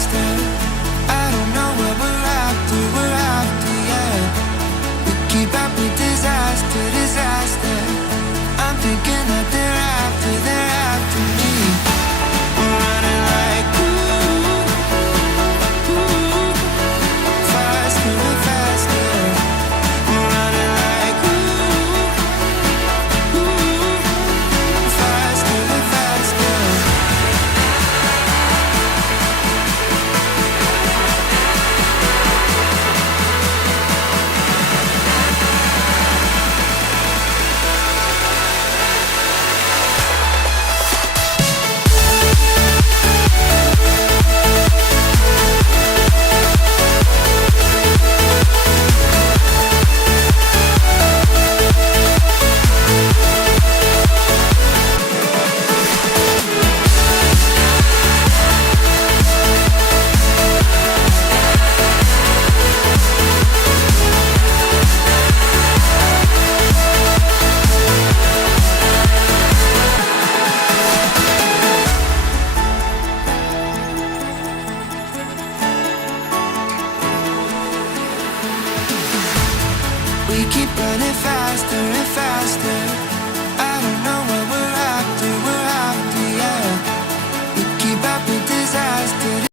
disaster. I don't know what we're after, yeah. We keep up with disaster, disaster. I'm thinking that they're after me. We're running like faster and faster. We're running like faster and faster. We keep running faster and faster.